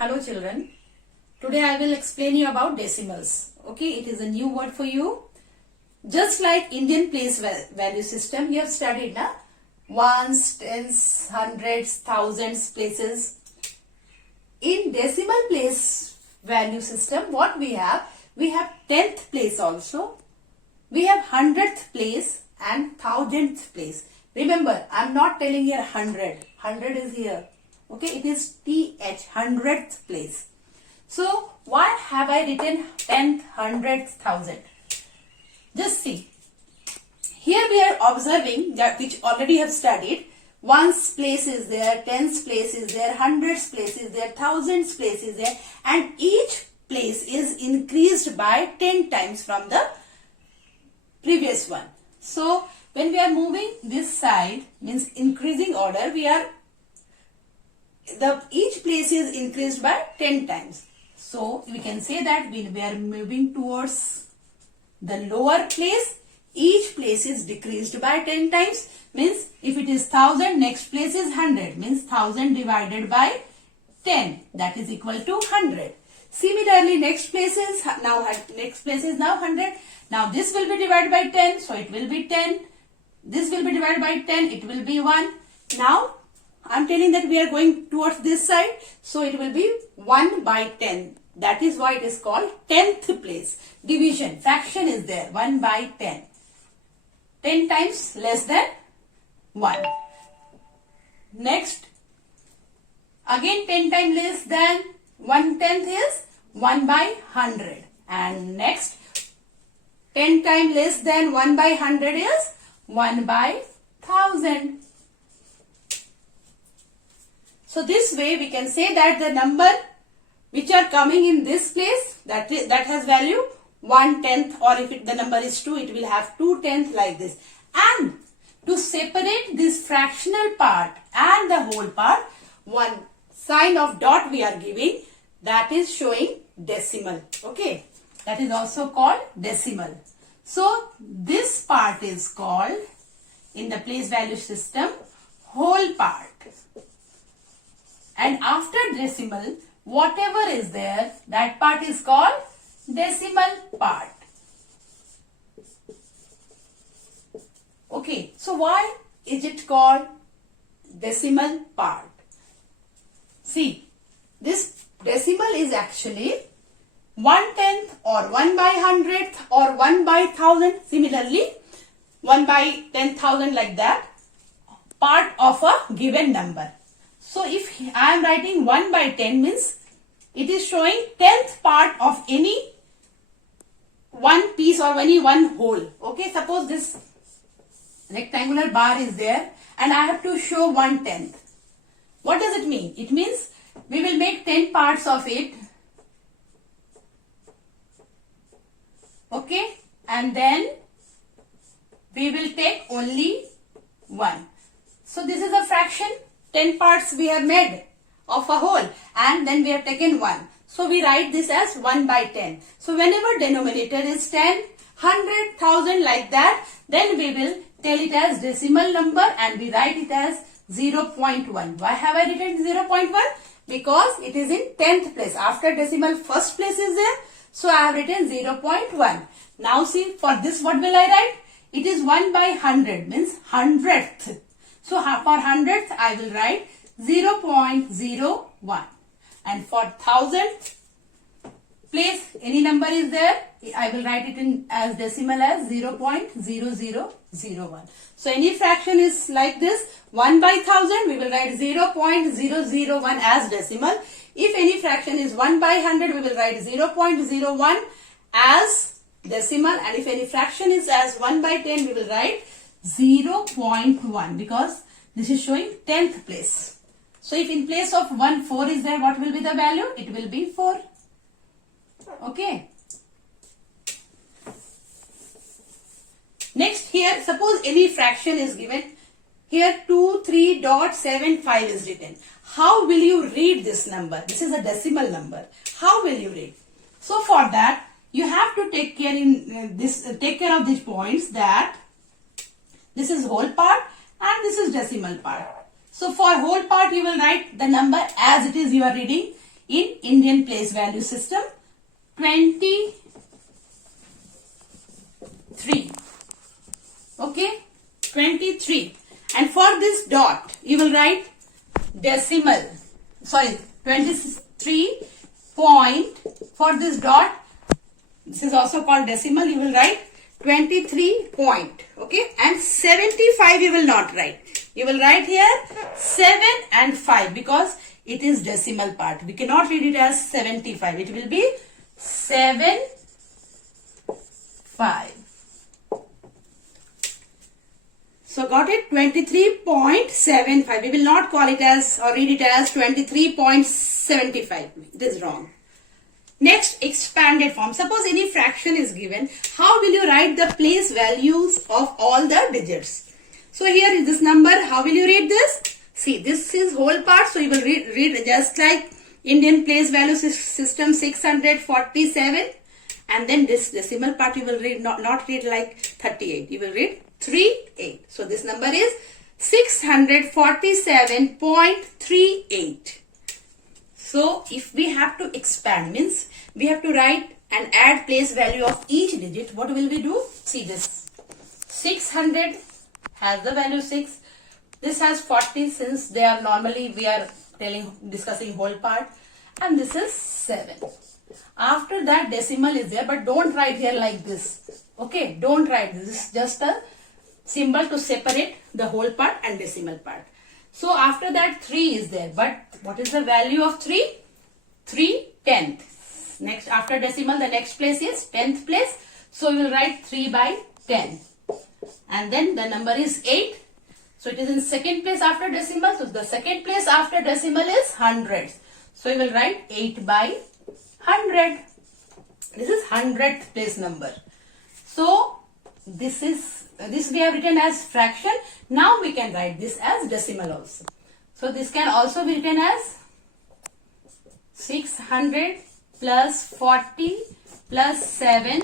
Hello children, today I will explain you about decimals. Okay, it is a new word for you. Just like Indian place value system, you have studied na? Ones, tens, hundreds, thousands, places. In decimal place value system, what we have? We have 10th place also. We have 100th place and 1000th place. Remember, I am not telling here 100. 100 is here. Okay, it is TH, 100th place. So, why have I written 10th, 100th, 1000th? Just see. Here we are observing that which already have studied. Ones place is there, tens place is there, hundreds place is there, thousands place is there, and each place is increased by 10 times from the previous one. So, when we are moving this side, means increasing order, each place is increased by 10 times. So, we can say that we are moving towards the lower place, each place is decreased by 10 times. Means, if it is 1000, next place is 100. Means, 1000 divided by 10. That is equal to 100. Similarly, next place is now 100. Now, this will be divided by 10. So, it will be 10. This will be divided by 10. It will be 1. Now, I am telling that we are going towards this side. So, it will be 1 by 10. That is why it is called 10th place. Division, fraction is there. 1 by 10. 10 times less than 1. Next, again 10 times less than 1/10 is 1 by 100. And next, 10 times less than 1 by 100 is 1 by 1000. So this way we can say that the number which are coming in this place that has value 1/10, or if the number is 2, it will have 2/10 like this. And to separate this fractional part and the whole part, one sign of dot we are giving, that is showing decimal. Okay, that is also called decimal. So this part is called in the place value system whole part. And after decimal, whatever is there, that part is called decimal part. Okay, so why is it called decimal part? See, this decimal is actually 1/10 or 1 by 100th or 1 by 1000. Similarly, 1 by 10,000 like that, part of a given number. So, if I am writing 1 by 10 means it is showing 10th part of any one piece or any one whole. Okay, suppose this rectangular bar is there and I have to show 1/10. What does it mean? It means we will make 10 parts of it. Okay, and then we will take only 1. So this is a fraction. 10 parts we have made of a whole and then we have taken 1. So we write this as 1 by 10. So whenever denominator is 10, 100, 1000 like that, then we will tell it as decimal number and we write it as 0.1. Why have I written 0.1? Because it is in 10th place. After decimal, first place is there. So I have written 0.1. Now see, for this what will I write? It is 1 by 100 means 100th. So for 100th I will write 0.01. And for 1000th place, any number is there, I will write it in as decimal as 0.0001. So any fraction is like this, 1 by 1000, we will write 0.001 as decimal. If any fraction is 1 by 100, we will write 0.01 as decimal. And if any fraction is as 1 by 10, we will write 0.1 because this is showing 10th place. So if in place of 1, 4 is there, what will be the value? It will be 4. Okay. Next here, suppose any fraction is given. Here 23.75 is written. How will you read this number? This is a decimal number. How will you read? So for that, you have to take care of these points that this is whole part and this is decimal part. So for whole part you will write the number as it is you are reading. in Indian place value system. 23. Okay, 23. And for this dot, you will write decimal. Sorry, 23 point. For this dot, this is also called decimal. You will write 23 point. Okay, and 75 you will not write. You will write here 7 and 5 because it is decimal part. We cannot read it as 75. It will be 7, 5. So got it? 23.75. We will not call it as or read it as 23.75. It is wrong. Next, expanded form. Suppose any fraction is given. How will you write the place values of all the digits? So here is this number. How will you read this? See, this is whole part. So you will read just like Indian place value system 647. And then this decimal part you will read not read like 38. You will read 38. So this number is 647.38. So if we have to expand, means we have to write and add place value of each digit. What will we do? See this. 600 has the value 6. This has 40 since they are normally we are discussing whole part. And this is 7. After that decimal is there, but don't write here like this. Okay, don't write this. This is just a symbol to separate the whole part and decimal part. So after that 3 is there, but what is the value of 3? 3 tenths. Next, after decimal, the next place is 10th place. So we will write 3 by 10. And then the number is 8. So it is in second place after decimal. So the second place after decimal is hundreds. So we will write 8 by 100. This is 100th place number. So this we have written as fraction. Now we can write this as decimal also. So this can also be written as 600 plus 40 plus 7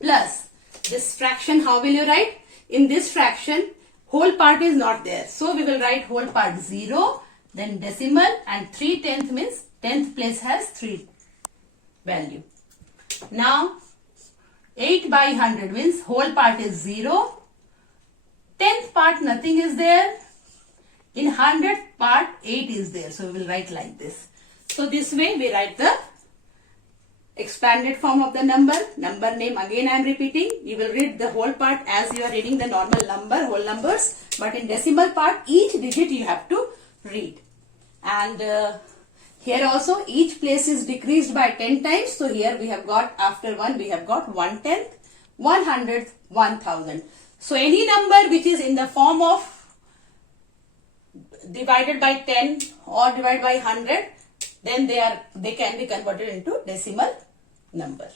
plus this fraction. How will you write? In this fraction, whole part is not there. So we will write whole part 0, then decimal, and 3 tenth means 10th place has 3 value. Now 8 by 100 means whole part is 0. 10th part nothing is there. In 100th part 8 is there. So we will write like this. So this way we write the expanded form of the number. Number name again I am repeating. You will read the whole part as you are reading the normal number, whole numbers. But in decimal part each digit you have to read. And here also each place is decreased by 10 times. So here we have got after 1 we have got 1/10, 100th, 1000. So any number which is in the form of divided by 10 or divided by 100, then they can be converted into decimal number.